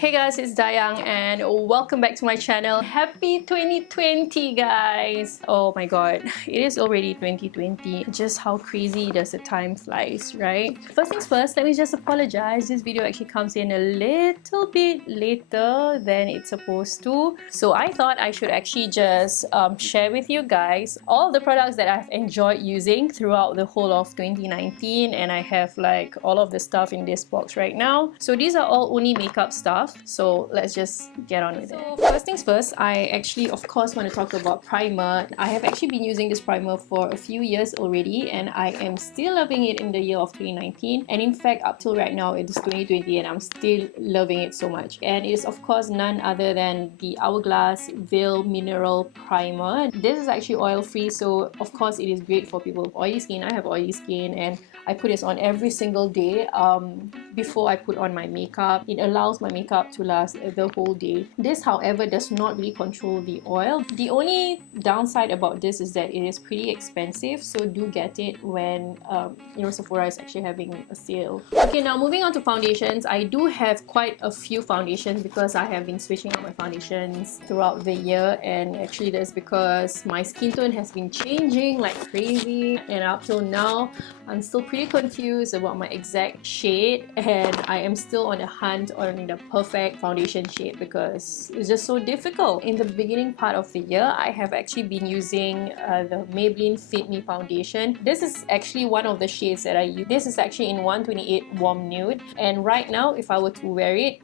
Hey guys, it's Dayang and welcome back to my channel. Happy 2020 guys! Oh my god, it is already 2020. Just how crazy does the time flies, right? First things first, let me just apologize. This video actually comes in a little bit later than it's supposed to. So I thought I should actually just share with you guys all the products that I've enjoyed using throughout the whole of 2019, and I have like all of the stuff in this box right now. So these are all only makeup stuff. So let's just get on with it. First things first, I actually of course want to talk about primer. I have actually been using this primer for a few years already and I am still loving it in the year of 2019, and in fact up till right now it is 2020 and I'm still loving it so much. And it is of course none other than the HOURGLASS Veil Mineral Primer. This is actually oil free, so of course it is great for people with oily skin. I have oily skin and I put this on every single day before I put on my makeup. It allows my makeup to last the whole day. This however does not really control the oil. The only downside about this is that it is pretty expensive, so do get it when Sephora is actually having a sale. Okay, now moving on to foundations. I do have quite a few foundations because I have been switching out my foundations throughout the year, and actually that's because my skin tone has been changing like crazy, and up till now I'm still pretty confused about my exact shade, and I am still on the hunt on the perfect foundation shade because it's just so difficult. In the beginning part of the year, I have actually been using the Maybelline Fit Me foundation. This is actually one of the shades that I use. This is actually in 128 Warm Nude, and right now if I were to wear it,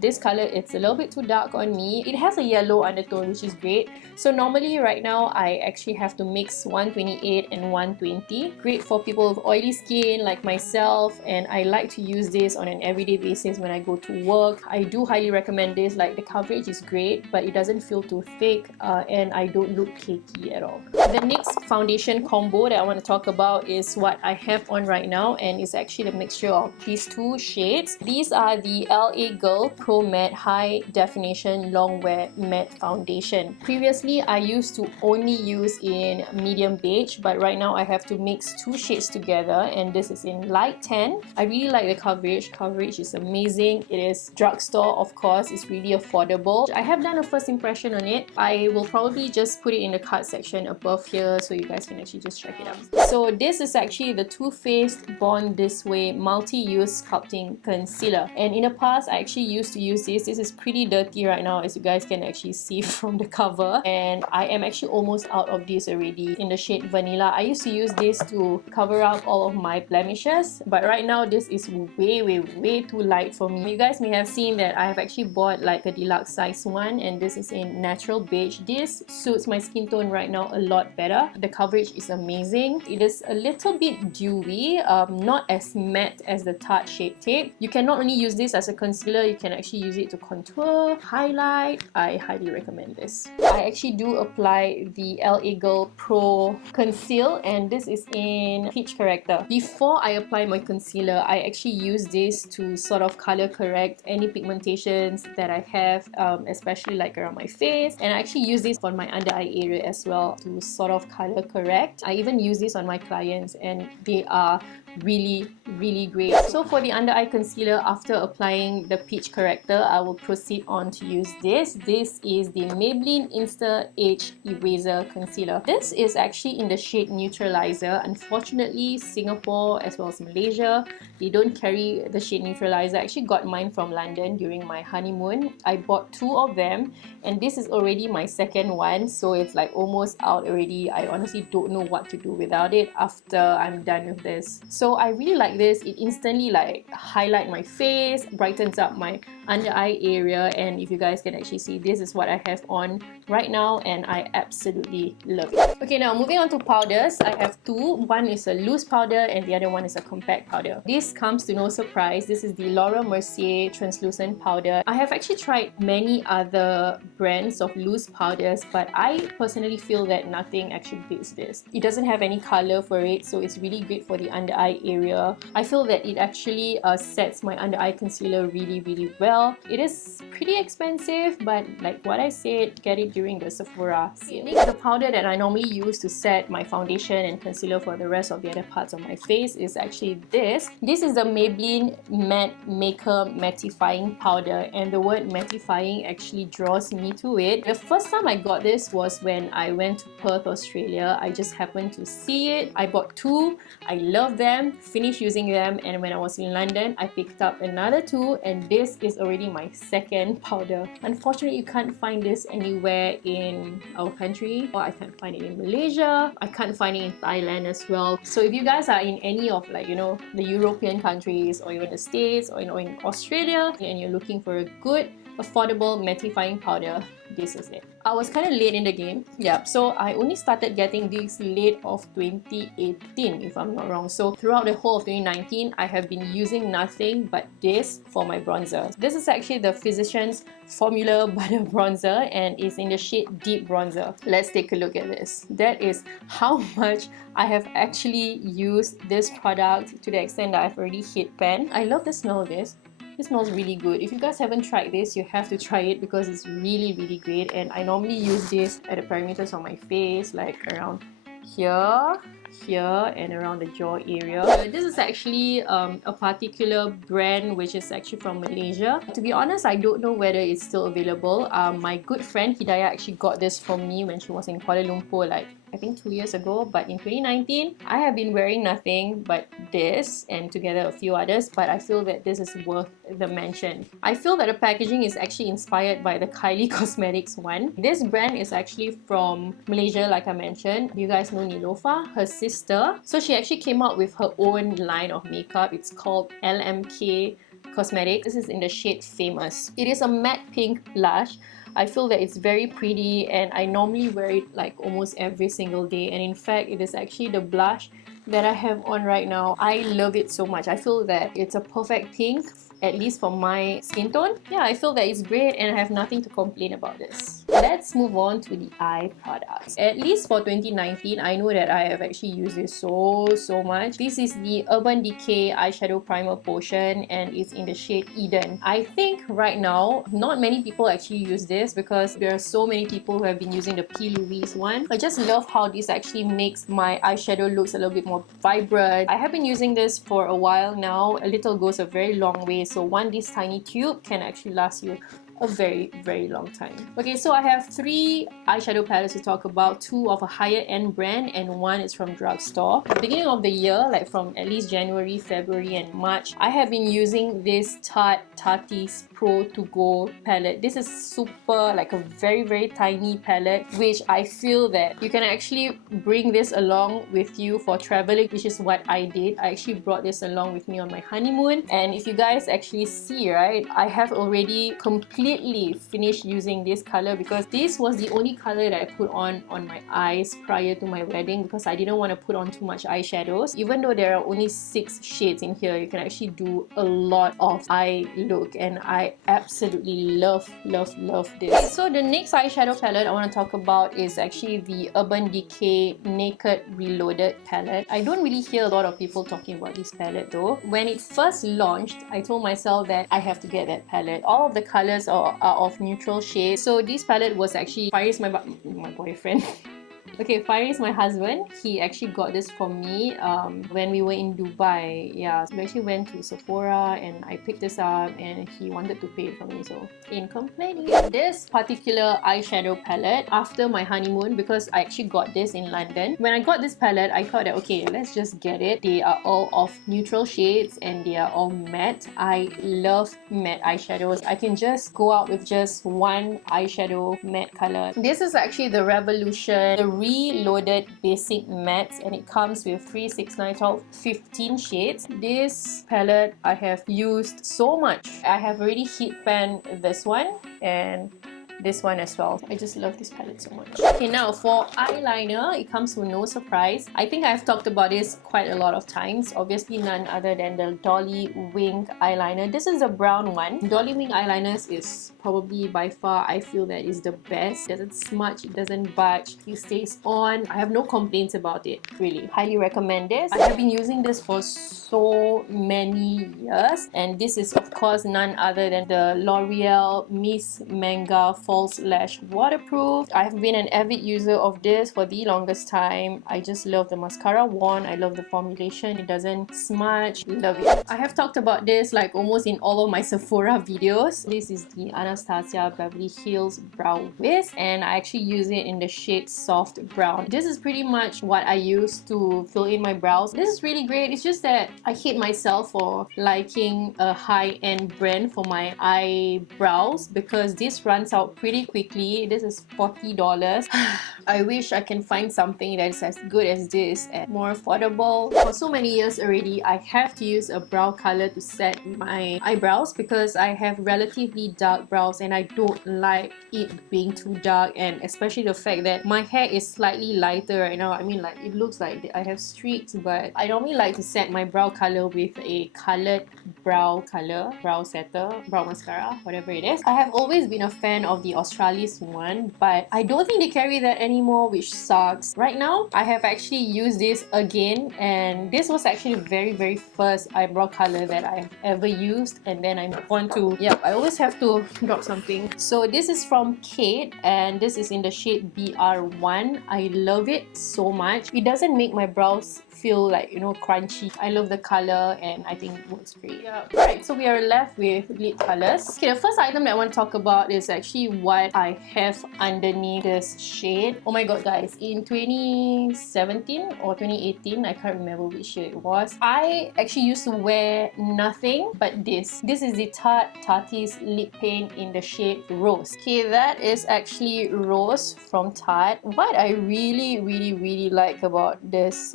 this color, it's a little bit too dark on me. It has a yellow undertone, which is great. So normally right now I actually have to mix 128 and 120. Great for people with oily skin like myself, and I like to use this on an everyday basis when I go to work. I do highly recommend this. Like, the coverage is great but it doesn't feel too thick, and I don't look cakey at all. The next foundation combo that I want to talk about is what I have on right now, and it's actually the mixture of these two shades. These are the LA Girl Pro Matte High Definition Long Wear Matte Foundation. Previously I used to only use in medium beige, but right now I have to mix two shades together, and this is in light tan. I really like the coverage. Coverage is amazing. It is drugstore, of course. It's really affordable. I have done a first impression on it. I will probably just put it in the card section above here so you guys can actually just check it out. So this is actually the Too Faced Born This Way Multi-Use Sculpting Concealer, and in the past I actually used to use this. This is pretty dirty right now, as you guys can actually see from the cover, and I am actually almost out of this already in the shade Vanilla. I used to use this to cover up all of my blemishes, but right now this is way too light for me. You guys may have seen that I have actually bought like a deluxe size one, and this is in natural beige. This suits my skin tone right now a lot better. The coverage is amazing. It is a little bit dewy, not as matte as the Tarte Shape Tape. You can not only use this as a concealer, you can actually use it to contour, highlight. I highly recommend this. I actually do apply the LA Girl Pro Conceal, and this is in Peach Corrector. Before I apply my concealer, I actually use this to sort of color correct any pigmentations that I have, especially like around my face, and I actually use this on my under eye area as well to sort of color correct. I even use this on my clients and they are really great. So for the under eye concealer, after applying the Peach Corrector, I will proceed on to use this. This is the Maybelline InstaAge Eraser Concealer. This is actually in the shade Neutraliser. Unfortunately, Singapore as well as Malaysia, they don't carry the shade Neutraliser. I actually got mine from London during my honeymoon. I bought two of them, and this is already my second one, so it's like almost out already. I honestly don't know what to do without it after I'm done with this. So I really like this. It instantly like highlight my face, brightens up my under eye area, and if you guys can actually see, this is what I have on right now and I absolutely love it. Okay, now moving on to powders. I have two. One is a loose powder and the other one is a compact powder. This comes to no surprise. This is the Laura Mercier Translucent Powder. I have actually tried many other brands of loose powders, but I personally feel that nothing actually beats this. It doesn't have any color for it, so it's really great for the under eye eye area. I feel that it actually sets my under eye concealer really well. It is pretty expensive, but like what I said, get it during the Sephora sale. The powder that I normally use to set my foundation and concealer for the rest of the other parts of my face is actually this. This is the Maybelline Matte Maker Mattifying powder, and the word mattifying actually draws me to it. The first time I got this was when I went to Perth, Australia. I just happened to see it. I bought two. I love them, finished using them, and when I was in London, I picked up another two, and this is already my second powder. Unfortunately, you can't find this anywhere in our country, or I can't find it in Malaysia. I can't find it in Thailand as well. So if you guys are in any of, like, you know, the European countries, or even the States, or, you know, in Australia, and you're looking for a good affordable mattifying powder, this is it. I was kind of late in the game, yeah, so I only started getting these late of 2018 if I'm not wrong. So throughout the whole of 2019, I have been using nothing but this for my bronzer. This is actually the Physicians Formula Butter Bronzer, and it's in the shade Deep Bronzer. Let's take a look at this. That is how much I have actually used this product, to the extent that I've already hit pan. I love the smell of this. It smells really good. If you guys haven't tried this, you have to try it because it's really great. And I normally use this at the perimeters of my face, like around here, and around the jaw area. This is actually a particular brand which is actually from Malaysia. To be honest, I don't know whether it's still available. My good friend Hidayah actually got this from me when she was in Kuala Lumpur, like I think 2 years ago. But in 2019, I have been wearing nothing but this, and together a few others, but I feel that this is worth the mention. I feel that the packaging is actually inspired by the Kylie Cosmetics one. This brand is actually from Malaysia, like I mentioned. You guys know Nilofa, her sister. So she actually came out with her own line of makeup. It's called LMK Cosmetics. This is in the shade Famous. It is a matte pink blush. I feel that it's very pretty, and I normally wear it like almost every single day, and in fact it is actually the blush that I have on right now. I love it so much. I feel that it's a perfect pink, at least for my skin tone. Yeah, I feel that it's great, and I have nothing to complain about this. Let's move on to the eye products. At least for 2019, I know that I have actually used this so much. This is the Urban Decay Eyeshadow Primer Potion, and it's in the shade Eden. I think right now, not many people actually use this because there are so many people who have been using the P. Louise one. I just love how this actually makes my eyeshadow looks a little bit more vibrant. I have been using this for a while now. A little goes a very long way, so this tiny tube can actually last you a very long time. Okay, so I have 3 eyeshadow palettes to talk about. 2 of a higher end brand, and 1 is from drugstore. At the beginning of the year, like from at least January, February and March, I have been using this Tate's Pro To Go palette. This is super, like a very tiny palette, which I feel that you can actually bring this along with you for traveling, which is what I did. I actually brought this along with me on my honeymoon, and if you guys actually see, right, I have already completely finished using this color because this was the only color that I put on my eyes prior to my wedding, because I didn't want to put on too much eyeshadows. Even though there are only 6 shades in here, you can actually do a lot of eye look, and I absolutely love this. So the next eyeshadow palette I want to talk about is actually the Urban Decay Naked Reloaded palette. I don't really hear a lot of people talking about this palette though. When it first launched, I told myself that I have to get that palette. All of the colors are of neutral shades. So this palette was actually Faris, my boyfriend. Okay, Faris, my husband, he actually got this for me when we were in Dubai. Yeah, we actually went to Sephora and I picked this up, and he wanted to pay it for me, so ain't complaining. This particular eyeshadow palette, after my honeymoon, because I actually got this in London. When I got this palette, I thought that okay, let's just get it. They are all of neutral shades and they are all matte. I love matte eyeshadows. I can just go out with just one eyeshadow matte color. This is actually the Revolution, the Reloaded Basic Mattes, and it comes with 3, 6, 9, 12, 15 shades. This palette I have used so much. I have already heat panned this one, and this one as well. I just love this palette so much. Okay, now for eyeliner, it comes with no surprise. I think I've talked about this quite a lot of times. Obviously none other than the Dolly Wing eyeliner. This is a brown one. Dolly Wing eyeliners is probably by far, I feel that is the best. It doesn't smudge, it doesn't budge, it stays on. I have no complaints about it, really. Highly recommend this. I have been using this for so many years, and this is of course none other than the L'Oreal Miss Manga False Lash Waterproof. I have been an avid user of this for the longest time. I just love the mascara wand. I love the formulation. It doesn't smudge. Love it. I have talked about this like almost in all of my Sephora videos. This is the Anastasia Beverly Hills Brow Wiz, and I actually use it in the shade Soft Brown. This is pretty much what I use to fill in my brows. This is really great. It's just that I hate myself for liking a high-end brand for my eyebrows because this runs out pretty quickly. This is $40. I wish I can find something that is as good as this and more affordable. For so many years already, I have to use a brow color to set my eyebrows because I have relatively dark brows and I don't like it being too dark, and especially the fact that my hair is slightly lighter right now. I mean, like, it looks like I have streaks, but I normally like to set my brow color with a colored brow color, brow setter, brow mascara, whatever it is. I have always been a fan of the Australis one, but I don't think they carry that anymore, which sucks. Right now, I have actually used this again, and this was actually the very first eyebrow color that I've ever used, and then I move on to, yeah, I always have to drop something. So this is from Kate, and this is in the shade BR1. I love it so much. It doesn't make my brows feel like, you know, crunchy. I love the color and I think it works great. Yeah. Right, so we are left with lid colors. Okay, the first item that I want to talk about is actually what I have underneath this shade. Oh my god, guys, in 2017 or 2018, I can't remember which year it was, I actually used to wear nothing but this. This is the Tati's lip paint in the shade Rose. Okay, that is actually Rose from Tarte. What I really like about this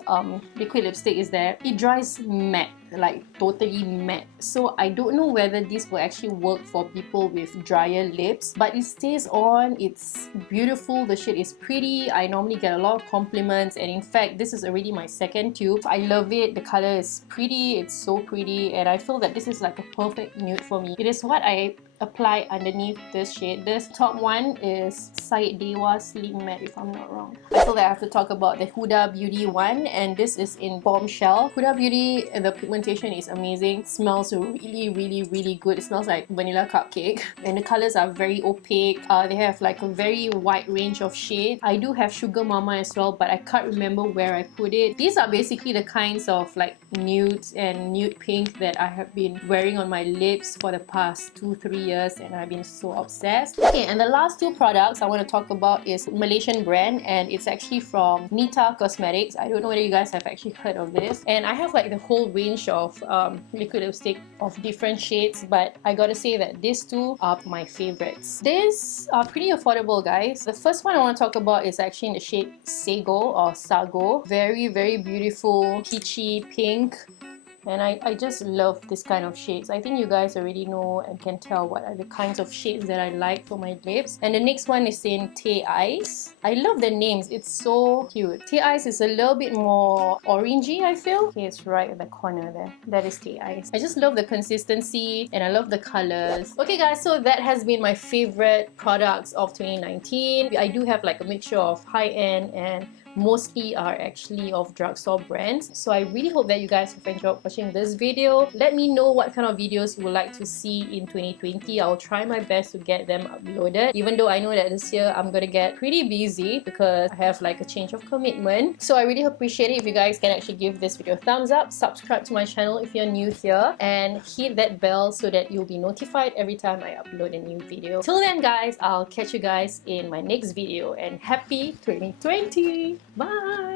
liquid lipstick is that it dries matte, like totally matte. So I don't know whether this will actually work for people with drier lips, but it stays on. It's beautiful. The shade is pretty. I normally get a lot of compliments, and in fact this is already my second tube. I love it. The color is pretty. It's so pretty, and I feel that this is like a perfect nude for me. It is what I apply underneath this shade. This top one is Syed Dewa Slim Matte, if I'm not wrong. I feel that I have to talk about the Huda Beauty one, and this is in Bombshell. Huda Beauty, the pigmentation is amazing. Smells really good. It smells like vanilla cupcake, and the colors are very opaque. They have like a very wide range of shades. I do have Sugar Mama as well, but I can't remember where I put it. These are basically the kinds of like nudes and nude pink that I have been wearing on my lips for the past 2-3 years, and I've been so obsessed. Okay, and the last two products I want to talk about is Malaysian brand, and it's actually from Nita Cosmetics. I don't know whether you guys have actually heard of this, and I have like the whole range of liquid lipstick of different shades, but I gotta say that these two are my favorites. These are pretty affordable, guys. The first one I want to talk about is actually in the shade Sago or Sago. Very beautiful peachy pink. And I just love this kind of shades. I think you guys already know and can tell what are the kinds of shades that I like for my lips. And the next one is in Tay Ice. I love the names. It's so cute. Tay Ice is a little bit more orangey, I feel. Okay, it's right at the corner there. That is Tay Ice. I just love the consistency and I love the colors. Okay guys, so that has been my favorite products of 2019. I do have like a mixture of high-end and mostly are actually of drugstore brands. So I really hope that you guys have enjoyed watching this video. Let me know what kind of videos you would like to see in 2020. I'll try my best to get them uploaded, even though I know that this year I'm gonna get pretty busy because I have like a change of commitment. So I really appreciate it if you guys can actually give this video a thumbs up, subscribe to my channel if you're new here, and hit that bell so that you'll be notified every time I upload a new video. Till then guys, I'll catch you guys in my next video, and happy 2020! Bye!